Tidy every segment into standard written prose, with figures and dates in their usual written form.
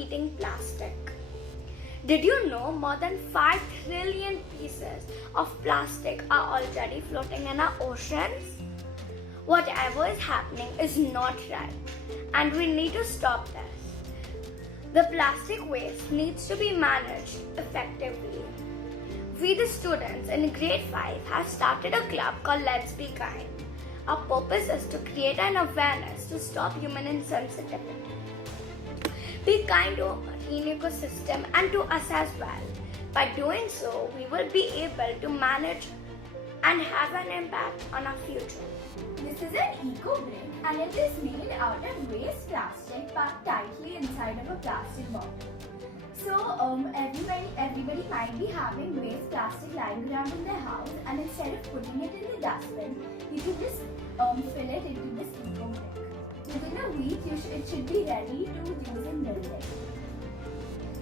eating plastic. Did you know more than 5 trillion pieces of plastic are already floating in our oceans? Whatever is happening is not right, and we need to stop this. The plastic waste needs to be managed effectively. We, the students in grade 5, have started a club called Let's Be Kind. Our purpose is to create an awareness to stop human insensitivity. Be kind to marine ecosystem and to us as well. By doing so, we will be able to manage and have an impact on our future. This is an EcoBrick and it is made out of waste plastic packed tightly inside of a plastic bottle. So everybody might be having waste plastic lying around in their house, and instead of putting it in the dustbin, you can just fill it into this EcoBrick. Within a week, it should be ready to use in building.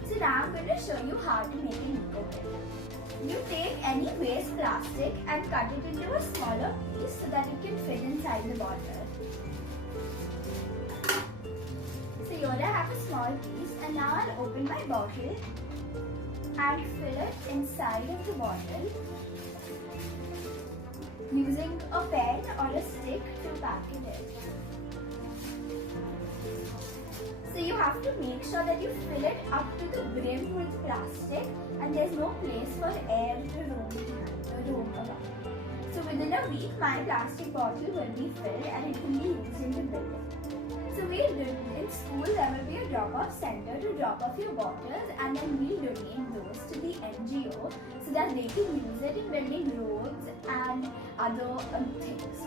So now I'm going to show you how to make an EcoBrick. You take any waste plastic and cut it into a smaller piece so that it can fit inside the bottle. So here I have a small piece, and now I'll open my bottle and fill it inside of the bottle using a pen or a stick to pack it in. So you have to make sure that you fill it up to the brim with plastic, and there's no place for air to roam about. So within a week, my plastic bottle will be filled and it will be used in the building. So in school there will be a drop-off center to drop off your bottles, and then we'll donate those to the NGO so that they can use it in building roads and other things.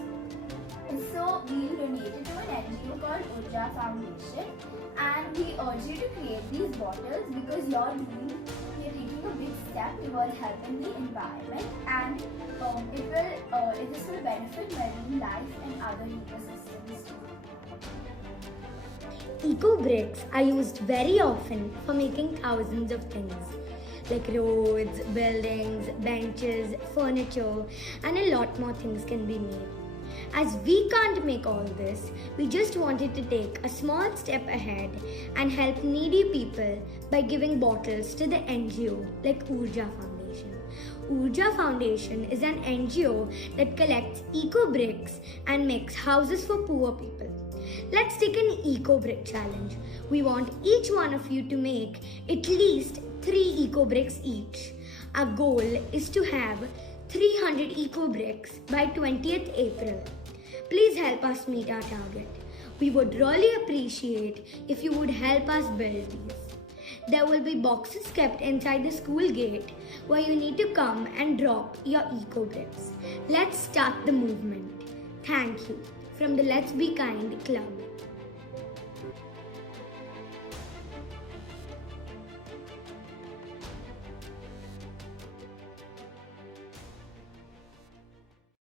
So we'll donate it to an NGO called Urja Foundation, and we urge you to create these bottles because you're taking a big step towards helping the environment, and this will benefit marine life and other ecosystems too. EcoBricks are used very often for making thousands of things like roads, buildings, benches, furniture, and a lot more things can be made. As we can't make all this, we just wanted to take a small step ahead and help needy people by giving bottles to the NGO like Urja Foundation. Urja Foundation is an NGO that collects EcoBricks and makes houses for poor people. Let's take an EcoBrick challenge. We want each one of you to make at least 3 EcoBricks each. Our goal is to have 300 EcoBricks by 20th April. Please help us meet our target. We would really appreciate if you would help us build these. There will be boxes kept inside the school gate where you need to come and drop your EcoBricks. Let's start the movement. Thank you from the Let's Be Kind Club.